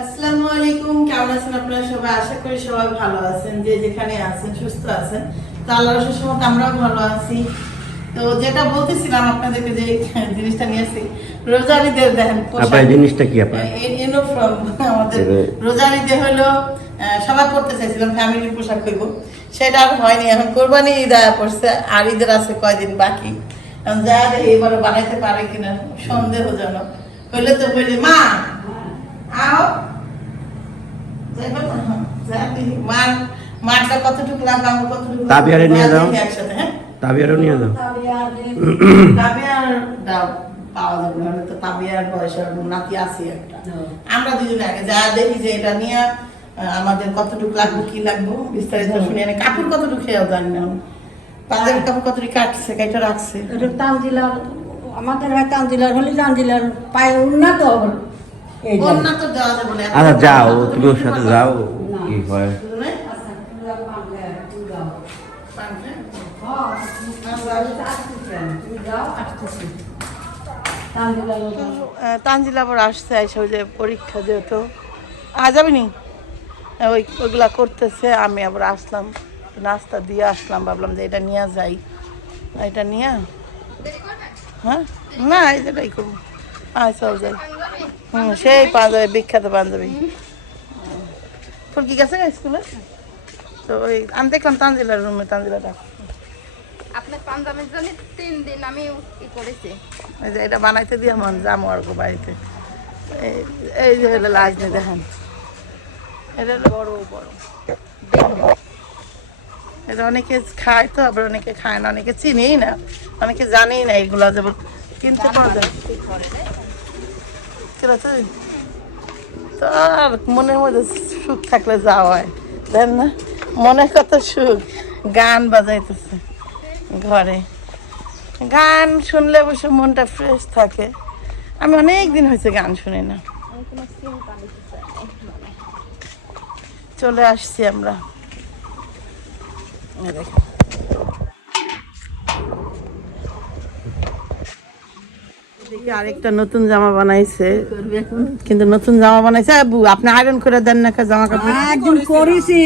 আসসালামু আলাইকুম কেমন আছেন আপনারা সবাই? আশা করি সবাই ভালো আছেন যে যেখানে আছেন সুস্থ আছেন। তো আল্লাহ রসের সময় আমরাও ভালো আছি। তো যেটা বলতেছিলাম আপনাদেরকে যে জিনিসটা নিয়ে আসি রোজারিদের দেখেন আপনার জিনিসটা কি আপনার? এনো ফ্রম আমাদের রোজারিতে হলো সবাই পড়তে চাইছিলাম ফ্যামিলির পোশাক করব সেটা আর হয়নি এখন কোরবানি ঈদ আয়া পড়ছে আর ঈদের আছে কয়দিন বাকি। এখন যা এবারে বানাইতে পারে কিনা সন্দেহজনক। হইলে তো বলি মা আও যাইবা না? হ্যাঁ, যা দেখি। মার মারটা কতটুকু লাগবে কতটুকু তাবিয়ারে নিয়ে যাও। দেখি একসাথে হ্যাঁ? তাবিয়ারও নিয়ে যাও। তাবিয়ার দাও পাওয়া যাবে না তো তাবিয়ার বয়সের নাতি আছে একটা। আমরা দুজনে আগে যা দেখি যে এটা নিয়ে আহ, আমাদের কতটুকু লাগবে কি লাগবে বিস্তারিত শুনি আমি কাপড় কতটুকু খেয়েও জানি না। পাঞ্জাবি কাপড় কতটুকু কাটছে কেটে রাখছে? এটা তানজিলার আমাদের হয় তানজিলার হলে তানজিলার পায়ে উন্নত হবে আচ্ছা যাও তুমি ওর সাথে যাও কি হয়? তানজিলা আবার আসছে এসে ওই যে পরীক্ষা যেহেতু। আজ যাবি নি? ওই ওইগুলা করতেছে আমি আবার আসলাম। নাস্তা দিয়ে আসলাম ভাবলাম যে এটা নিয়ে যাই। এটা নিয়ে? হ্যাঁ? না এই যেটাই করব। আয় চল যাই। হুম সেই পাঞ্জাবি বিখ্যাত পাঞ্জাবি। তোর কি গেছে স্কুলে? তো ওই আমি দেখলাম তানজিলার রুমে তানজিলা ডাক আপনার পাঞ্জাবের জন্য তিন দিন আমি ই করেছি। এই যে এটা বানাইতে দিয়ে মন যাব আর বাড়িতে। এই- যে হলো লাজনি দেখেন। এটা হলো বড় বড়। এটা অনেকে খায় তো আবার অনেকে খায় না অনেকে চিনেই না অনেকে জানেই না এগুলো যেমন কিনতে পাওয়া যায় ঠিক আছে তো আর মনের মধ্যে সুখ থাকলে যাওয়া হয়, দেন না? মনে কত সুখ, গান বাজাইতেছে ঘরে। গান শুনলে অবশ্য মনটা ফ্রেশ থাকে। আমি অনেক দিন হয়েছে গান শুনি না। চলে আসছি আমরা। এই দেখো। আরেকটা নতুন জামা বানাইছে। কিন্তু নতুন জামা বানাইছে। আবু আপনি আয়রন করে দেন না জামা কাপড়? একদিন করেছি।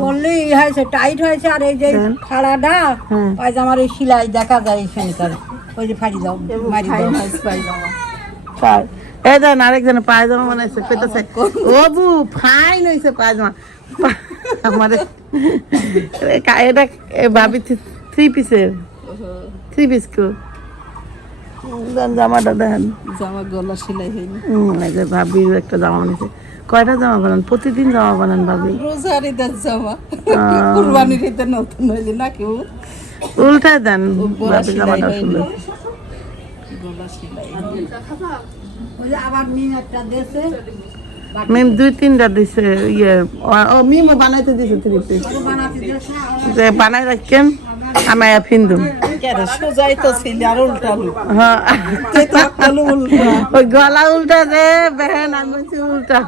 করলে এই হয়েছে টাইট হয়েছে আর এই যে ফাড়াটা পায়জামার এই সিলাই দেখা যায় এখানকার ওই যে ফাড়ি দাও মারি দাও। পার এই দেন আরেকজনে পায়জামা বানাইছে কইতেছে ও বু ফাইন হইছে পায়জামা। কা- এটা এ ভাবি থ্রি পিসের। থ্রি পিস জামাটা দেন। জামা গলা সিলাই হয়নি। এই যে ভাবির একটা জামা বানাইছে কয়টা জামা বানান? প্রতিদিন জামা বানান ভাবি। রোজার ঈদের জামা। কুরবানির ঈদের নতুন হইলে না কেউ? উল্টায় দেন ভাবি জামাটা সুন্দর। গলা সিলাই ওই যে আবার একটা দেশে মিম দুই তিনটা দিছে ইয়ে ও- ও মিমও বানাইতে দিছে থ্রি পিস বানাতে দেশে যে বানাই রাখেন আমি ফিন্দুম। হ্যাঁ। ওই গলা উল্টা রে বেহেন আমি বলছি উল্টা।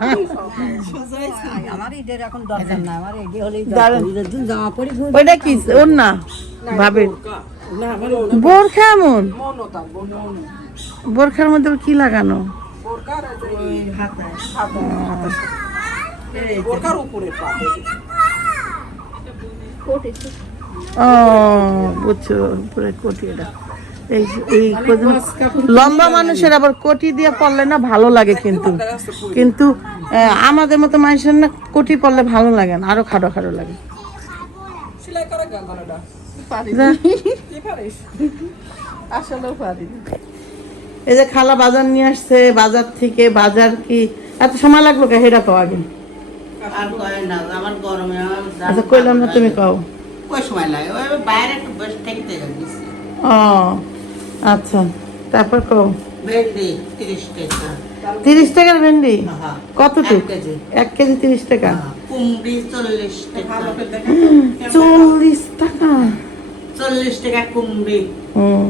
ওইটা কি? ওর না? ভাবে। বোরখা। এমন বোরখার মধ্যে কি লাগানো? ও বুঝছ পুরো কোটি এটা। এই এই লম্বা মানুষের আবার কোটি দিয়ে পড়লে না ভালো লাগে কিন্তু। কিন্তু আহ, আমাদের মতো মানুষের না কোটি পড়লে ভালো লাগে না আরও খাটো খাটো লাগে। এই যে খালা বাজার নিয়ে আসছে বাজার থেকে বাজার কি এত সময় লাগল কে? হেটা কও আগে। আচ্ছা কইলাম না তুমি কও। কই সময় লাগে। ওই বাইরে বসে থাকতে ও আচ্ছা। তারপর ভেন্ডি তিরিশ টাকা। তিরিশ টাকার ভেন্ডি? হ্যাঁ। এক কেজি। তিরিশ টাকা? কুমড়ি চল্লিশ টাকা। চল্লিশ টাকা? চল্লিশ টাকা কুমড়ি।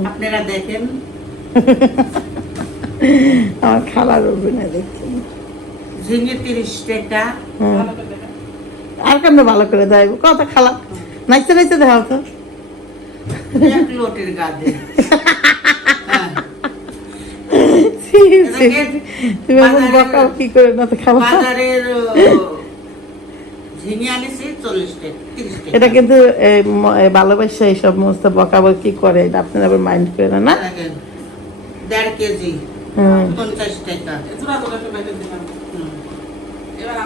আপনারা দেখেন। আমার খালার অভিনয় দেখছি। ঝিঙে তিরিশ টাকা। আর কেন ভালো করে দেয়? কত খালা? নাচতে নাচতে দেখাও তো। লোটের গাদে। তুমি বকাও কি করে না তো এটা কিন্তু এই ম- এই ভালোবাসা এই সমস্ত বকাবকি করে এটা আপনারা আবার মাইন্ড করে না? না দেড় কেজি পঞ্চাশ টাকা।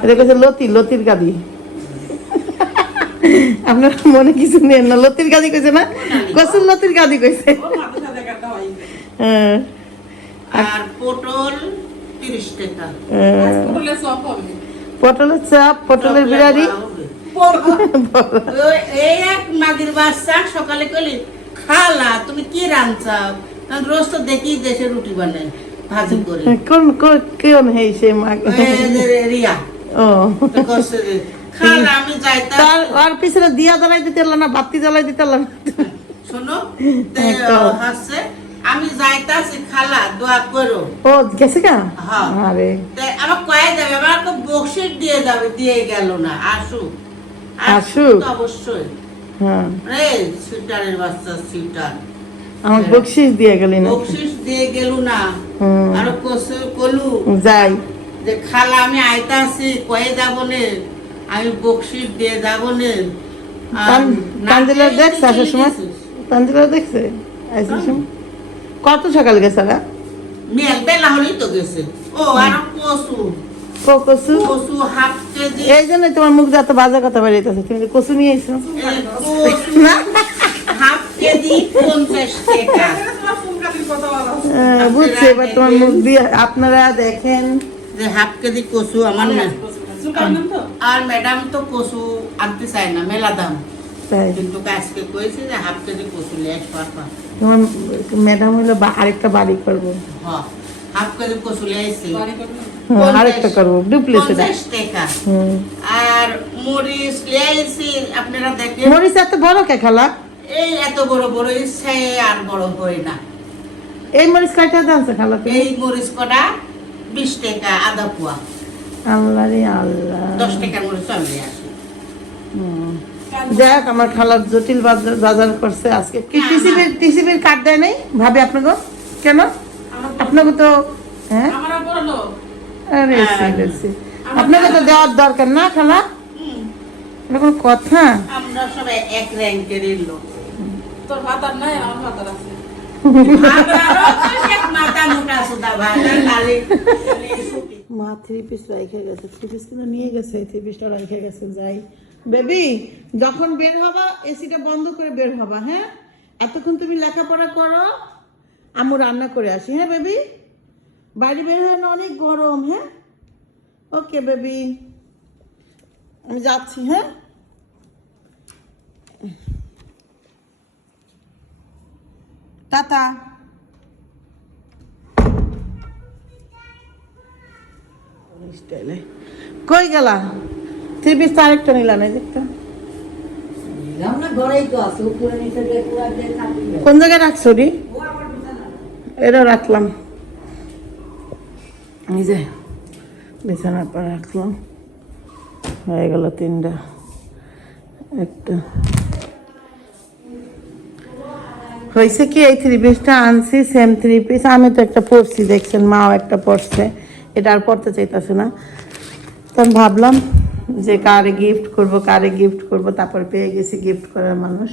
এটা কাছে লতি লতির গাদি। আপনার মনে কিছু নেই না লতির গাদি কইছে না? কসুর লতির গাদি কইছে। হ্যাঁ, আর পটল তিরিশ টাকা। হ্যাঁ। পটলের চাপ পটলের বিরারি এই এক মাগির বাচ্চা সকালে কলি খালা তুমি কি রাঁধছাও? রোজ তো দেখি দেশে রুটি বানাই ভাজি করে। কোন কোন- কোন হেই সে মা রিয়া। ও। তো কইছে যে, খালা আমি যাইতাম তার আর পিছনে দিয়া জ্বালাই দিতে না বাতি জ্বালাই দিতে না। শোনো হাসছে আমি যাইতাছি খালা দোয়া করো। ও গেছে কা। আরে। তে আমার কয়ে যাবে আমার তো বক্সিট দিয়ে যাবে দিয়ে গেল না আসু আসুক। অবশ্যই। হ্যাঁ। রে সুইটারের বাচ্চা সুইটার। আমার বকশিস দিয়ে গেলি না বকশিস দিয়ে গেল না। আর কসু কলু যাই। যে খালা আমি আইতাছি কয়ে যাব নে? আমি বকশিস দিয়ে যাব নে। দেখছে আসার সময়। দেখছে? আসার সময়? কত সকাল গেছে না? মেল বেলা হলেই তো গেছে। ও আর কসু। কচু কসু? Half KG. এই জন্য তোমার মুখ দিয়ে এত বাজে কথা বেরিয়েছে। তুমি কচু নিয়ে এসো হাফ কেজি পঞ্চাশ টাকা। আহ, বুঝছি এবার তোমার মুখ দিয়ে আপনারা দেখেন। যে হাফ কেজি কসু আমার আর ম্যাডাম তো কসু আনতে চায় না মেলা দাম কিন্তু আজকে কয়েছে যে হাফ কেজি কসু লে তোমার ম্যাডাম হলো আরেকটা বাড়ি করব হ্যাঁ হাফ কেজি আরেকটা করব ডুপ্লিসিটা হুম আর মরিচ লে আপনারা দেখেন মরিচ এত বড় কে খালা এই এত বড় বড় ইচ্ছে আর বড় হয় না এই মরিচ কয়টা খালা তুমি এই মরিচ কটা বিশ টাকা আধা পোয়া আল্লাহ রে আল্লাহ। দশ টাকার মরিচ চলে আসে। হুম। আমার খালার জটিল বাজার করছে আজকে। কি টিসিবির টিসিবির কার্ড দেয় নাই? ভাবে আপনাকে? কেন? আপনাকে তো হ্যাঁ? সি। আপনাকে তো দেওয়ার দরকার না খালা? এটা কোনো কথা? আমরা সবাই এক র্যাঙ্কের লোক। তোর ভাত আর নাই আমার ভাত আর আছে। মা থ্রি পিস রাইখে গেছে। থ্রি পিস কিন্তু নিয়ে গেছে থ্রি পিসটা রাইখে গেছে, যাই। বেবি যখন বের হবা এসিটা বন্ধ করে বের হবা হ্যাঁ? এতক্ষণ তুমি লেখাপড়া করো আমু রান্না করে আসি হ্যাঁ বেবি বাড়ি বের হয় না, অনেক গরম হ্যাঁ? ওকে বেবি আমি যাচ্ছি হ্যাঁ? টাটা স্টাইলে কই গেলা? থ্রি পিস তো আরেকটা নিলা না দেখতে। আমরা ঘরেই তো আছে উপরে নিচে দিয়ে পুরা দিয়ে থাকি কোন জায়গায় রাখছো রি এটা রাখলাম। এই যে বিছানার পর রাখলাম। হয়ে গেল তিনটা একটা। হয়েছে কি, এই থ্রি পিসটা আনছি সেম থ্রি পিস আমি তো একটা পরছি, দেখছেন, মাও একটা পরছে। এটা আর পরতে চাইতেছে না। তখন ভাবলাম যে কারে গিফট করব, কারে গিফট করব, তারপর পেয়ে গেছি গিফট করার মানুষ,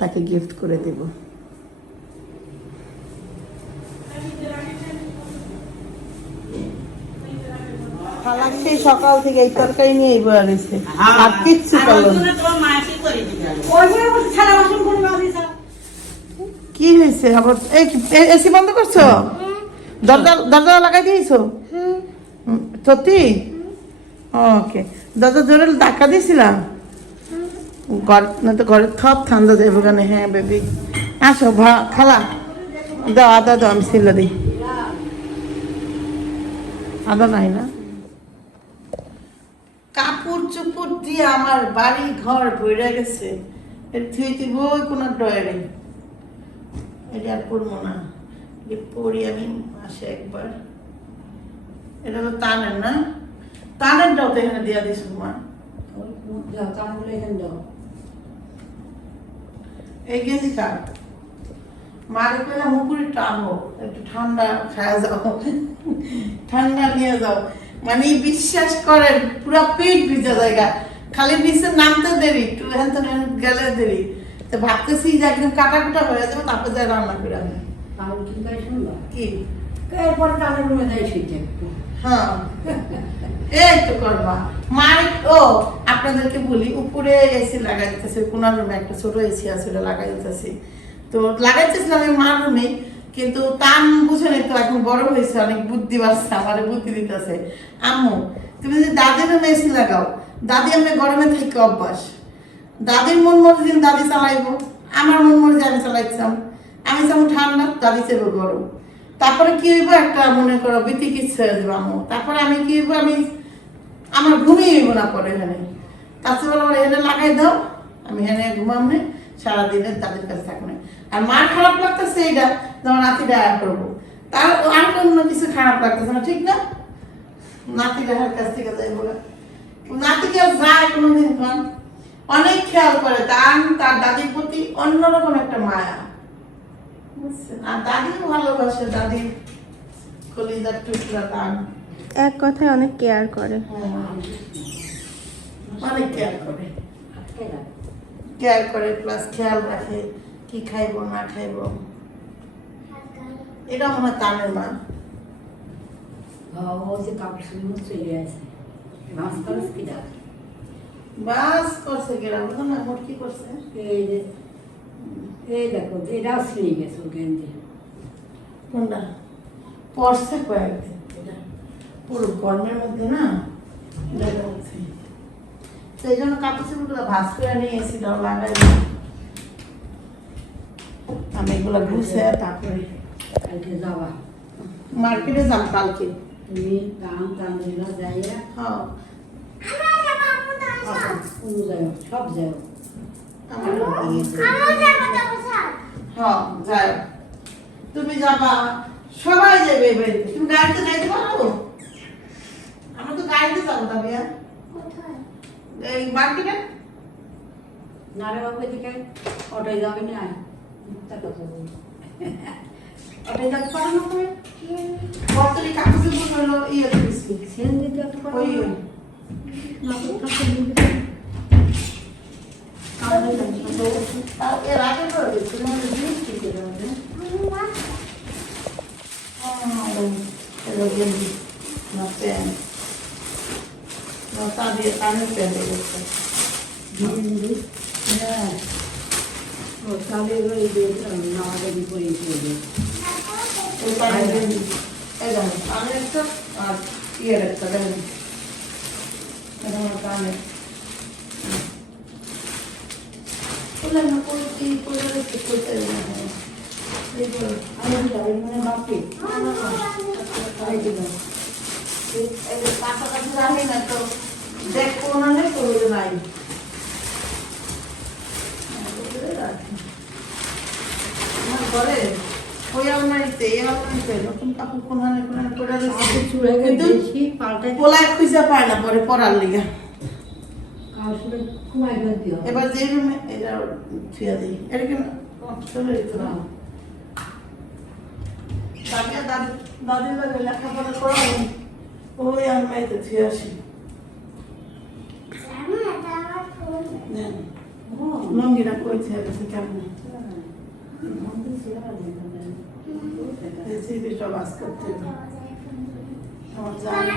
তাকে গিফট করে দেব। সকাল থেকে এই তরকারি নিয়ে এই আর কিচ্ছু কি হয়েছে? আবার এই এসি বন্ধ করছ? দরজা দরজা লাগাই দিয়েছ? সত্যি? ওকে। দরজা জোরে ধাক্কা দিয়েছিলাম? ঘর না তো ঘরে থপ ঠান্ডা যাব কেন? হ্যাঁ বেবি। আসো ভা খালা। দাও আদা দাও আমি সিলা দিই। আদা নাই না? কাপড় চুপুর দিয়ে আমার বাড়ি ঘর ভরে গেছে। থুই তুই বই কোনো ডয়ারে এটা আর পড়ব না। এটা পড়ি আমি মাসে একবার। এটা তো তানের না? তানের দাও তো এখানে দিয়া দিস মা যাও কামড়ে এখানে যাও এই গেঞ্জি কার মারে উপরে টানো একটু ঠান্ডা খাওয়া যাও। ঠান্ডা নিয়ে যাও। মানে বিশ্বাস করেন পুরো পেট ভিজা জায়গা। খালি নিচে নামতে দেরি একটু থেকে গেলে দেরি। তো ভাবতেছি যে একদম কাটা কুটা হয়ে যাবে তারপর যাই রান্না করে আমি তাহলে কি করে শুনব? কি? এরপর তাদের রুমে যাই শুইতে হ্যাঁ। এই তো করবা। মার ও আপনাদেরকে বলি উপরে এসি লাগাই দিতেছে কোনার রুমে একটা ছোট এসি আছে ওটা লাগাই দিতেছি। তো লাগাইতেছিলাম আমি মার রুমে কিন্তু তান বুঝে নেই তো এখন বড় হয়েছে অনেক বুদ্ধি বাড়ছে আমার বুদ্ধি দিতেছে। আম্মু তুমি যদি দাদির রুমে এসি লাগাও দাদি আমরা গরমে থাকি অভ্যাস। দাদির মন মর্জি দাদি চালাইবো, আমার মন মর্জি আমি চালাইছিলাম আমি চাবো ঠান্ডা, দাদি চাইব গরম। তারপরে কি হইব একটা মনে করো বিতিকিচ্ছা হয়ে যাব তারপরে আমি কি হইব, আমি আমার ঘুমিয়ে হইব না পরে এখানে। চেয়ে বলো এখানে লাগাই দাও, আমি এখানে ঘুমাম না সারাদিনের দাদির কাছে থাকব না। আর মা খারাপ লাগতেছে এইটা যেমন নাতি ডায়া করব। তার আর অন্য কিছু খারাপ লাগতেছে না, ঠিক না? নাতি ডাহার কাছ থেকে যাই বলে নাতিকে যায় কোনোদিন কন অনেক খেয়াল করে তার তার দাদির প্রতি অন্যরকম একটা মায়া। বুঝছেন? আর দাদিও ভালোবাসে দাদির কলিজার টুকরা টান এক কথায় অনেক কেয়ার করে। অনেক কেয়ার করে। কেয়ার করে প্লাস খেয়াল রাখে কি খাইবো না খাইবো। এটা মনে হয় তানের মা ও যে কাপড় চলে আসে মাছ কি দাও বাস করছে গেলাম না মোট কি করছে। এই যে এই দেখো এটাও ছিঁড়ে গেছে গেঞ্জি কোনটা? পড়ছে কয়েকদিন এটা। পুরো গরমের মধ্যে না সেই জন্য কাপড় চোপড়গুলো ভাস করে নিয়ে এসি দাও লাগাই। আমি এগুলো ঘুষে তারপরে কালকে যাওয়া। মার্কেটে যাম কালকে। তুমি দাম দাম দিল যাইয়া হ্যাঁ কোনো যাও সব যাও আমার হ্যাঁ যাই তুমি যাবা সবাই যাবে এবারে তুমি গাড়িতে যাইতে পারো? আমরা তো গাড়িতে যাব তবে এই মার্কেটে নারে বাবু এদিকে অটোয় যাবে না? তা অটোয় যাতে পারো না করে বর্তমানে কাগজ হলো ইয়ে দিচ্ছি সেন দিতে পারো ওই না মাথার কাছে দিতে তাও এর আগে করে দিচ্ছি মানে জিনিস কি করে হবে এলো গেঞ্জি না প্যান্ট না তা দিয়ে কানের প্যান্ট এগুলো হ্যাঁ ও তাহলে ওই যে নামাজের কাছাকাছি রাখি না তো দেখ কোনো নেই। ঘরে ওই আলমারিতে এই আলমারিতে নতুন কাপড় কোনখানে কোনখানে কিন্তু পোলায় খুঁজে পায় না পরে পড়ার লিগা। এবার যে রুমে, এটা থুয়া এটা কেন? চলে যেত না। দাদির লাগে লেখাপড়া করাবো ওই আলমারিতে থুয়ে আসি। কই কেমন? আমার জানা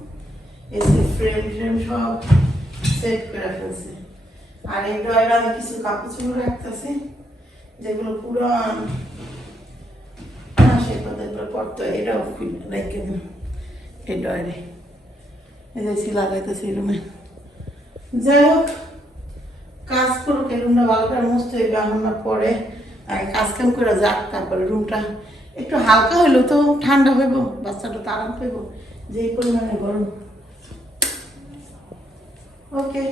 এসি ফ্রেম ফ্রেম সব সেট করে ফেলছে। আর এই ড্রয়ারে কিছু কাপড় চোপড় রাখতেছি, যেগুলো পুরান এই ড্রয়ারে এই রুমে। যাই হোক, কাজ করুক, এই রুমটা এখন পরে কাজ কাম করে যাক, তারপরে রুমটা একটু হালকা হইলেও তো ঠান্ডা হইব, বাচ্চাটা তো আরাম পাইব যে পরিমাণে গরম। ওকে